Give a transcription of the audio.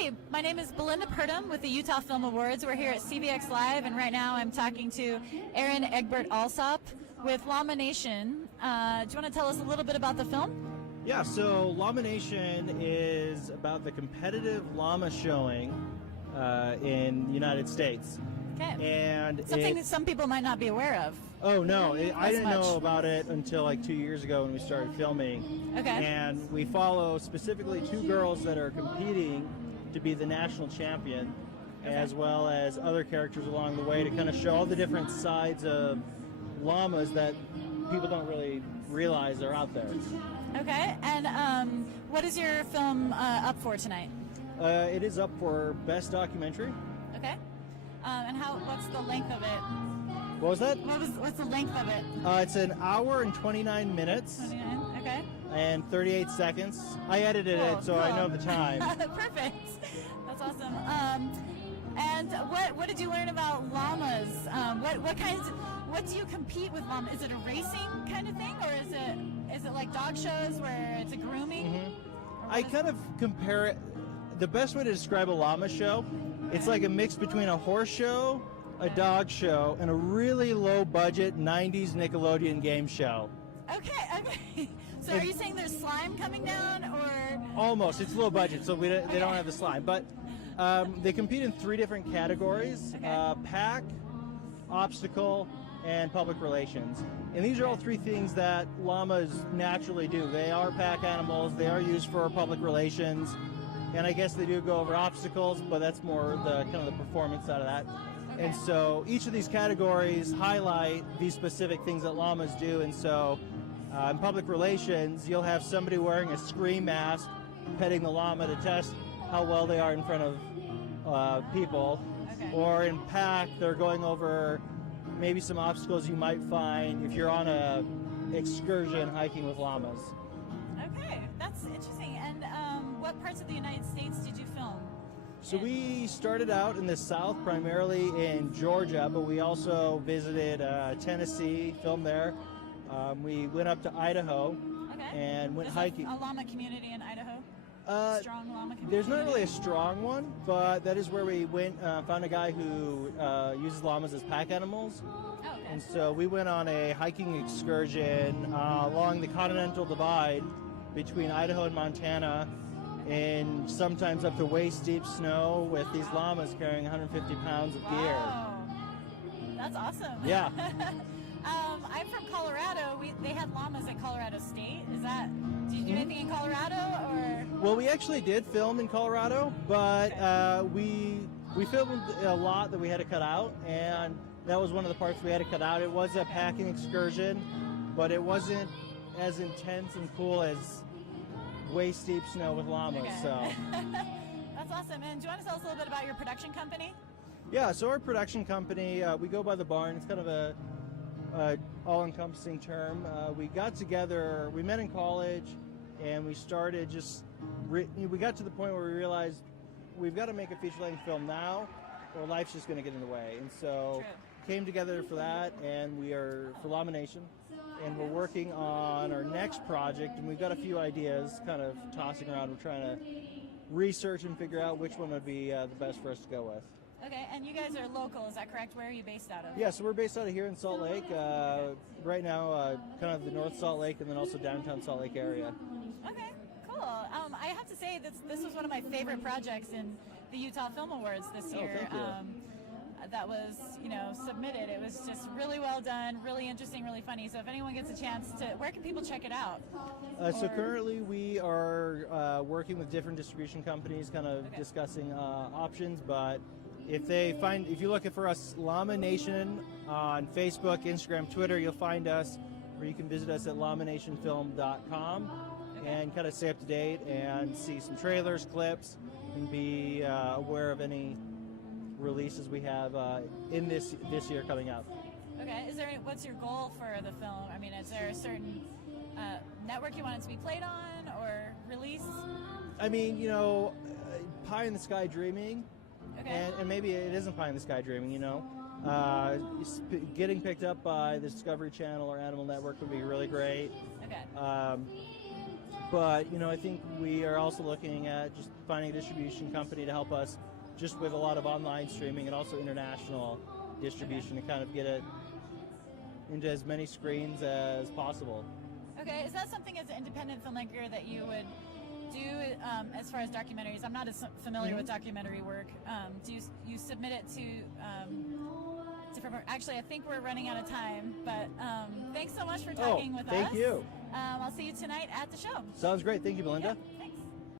Hi, my name is Belinda Purdom with the Utah Film Awards. We're here at CVX Live, and right now I'm talking to Aaron Egbert Allsop with Llama Nation. Do you want to tell us a little bit about the film? Yeah, so Llama Nation is about the competitive llama showing in the United States. Okay. And something that some people might not be aware of. Oh, no. I didn't much. know about it until like 2 years ago when we started filming. Okay. And we follow specifically two girls that are competing to be the national champion, as well as other characters along the way to kind of show all the different sides of llamas that people don't really realize are out there. Okay. And what is your film up for tonight? It is up for Best Documentary. Okay. And what's the length of it? What was that? What's the length of it? It's an hour and 29 minutes. 29, okay. And 38 seconds. I edited it, so cool. I know the time. Perfect. That's awesome. And what did you learn about llamas? What do you compete with llamas? Is it a racing kind of thing, or is it like dog shows where it's a grooming? Mm-hmm. I kind of compare it. The best way to describe a llama show, it's like a mix between a horse show, a dog show, and a really low budget 90s Nickelodeon game show. Okay. So are you saying there's slime coming down, or? Almost. It's low budget, so they don't have the slime. But they compete in 3 different categories: pack, obstacle, and public relations. And these are all 3 things that llamas naturally do. They are pack animals. They are used for public relations. And I guess they do go over obstacles, but that's more the kind of the performance side of that. Okay. And so each of these categories highlight these specific things that llamas do. And so in public relations, you'll have somebody wearing a scream mask petting the llama to test how well they are in front of people. Okay. Or in pack, they're going over maybe some obstacles you might find if you're on a excursion hiking with llamas. Okay, that's interesting. And what parts of the United States did you film? So we started out in the South, primarily in Georgia, but we also visited Tennessee, filmed there. We went up to Idaho and went hiking. A llama community in Idaho? Strong llama community? There's not really a strong one, but that is where we went, found a guy who uses llamas as pack animals. Oh, okay. And so we went on a hiking excursion along the Continental Divide between Idaho and Montana, in sometimes up to waist-deep snow with these llamas carrying 150 pounds of gear. Wow. That's awesome. Yeah. I'm from Colorado. They had llamas at Colorado State. Did you do anything in Colorado, or? Well, we actually did film in Colorado, but we filmed a lot that we had to cut out, and that was one of the parts we had to cut out. It was a packing excursion, but it wasn't as intense and cool as waist-deep snow with llamas. Okay. So that's awesome. And do you want to tell us a little bit about your production company? Yeah, so our production company, we go by the barn. It's kind of a all-encompassing term. We got together, we met in college, and we started we got to the point where we realized we've got to make a feature-length film now, or life's just going to get in the way. And so came together for that, and we are for Llama Nation, and we're working on our next project, and we've got a few ideas kind of tossing around. We're trying to research and figure out which one would be the best for us to go with. Okay, and you guys are local, is that correct? Where are you based out of? Yeah, so we're based out of here in Salt Lake. Right now, kind of the North Salt Lake and then also downtown Salt Lake area. Okay, cool. I have to say this was one of my favorite projects in the Utah Film Awards this year. Oh, thank you. That was, submitted. It was just really well done, really interesting, really funny. So if anyone gets a chance where can people check it out? So currently we are working with different distribution companies, kind of discussing options, but if you look for us, Llama Nation on Facebook, Instagram, Twitter, you'll find us, or you can visit us at llamaNationFilm.com and kind of stay up to date and see some trailers, clips, and be aware of any releases we have in this year coming up. Okay, what's your goal for the film? I mean, is there a certain network you want it to be played on or release? I mean, pie in the sky dreaming. Okay. And maybe it isn't pie in the sky dreaming, getting picked up by the Discovery Channel or Animal Network would be really great. Okay. But, you know, I think we are also looking at just finding a distribution company to help us just with a lot of online streaming and also international distribution to kind of get it into as many screens as possible. Okay, is that something as an independent filmmaker that you would do as far as documentaries? I'm not as familiar with documentary work. Do you submit it to different? Actually, I think we're running out of time, but thanks so much for talking with us. Thank you. I'll see you tonight at the show. Sounds great. Thank you, Belinda. Yep.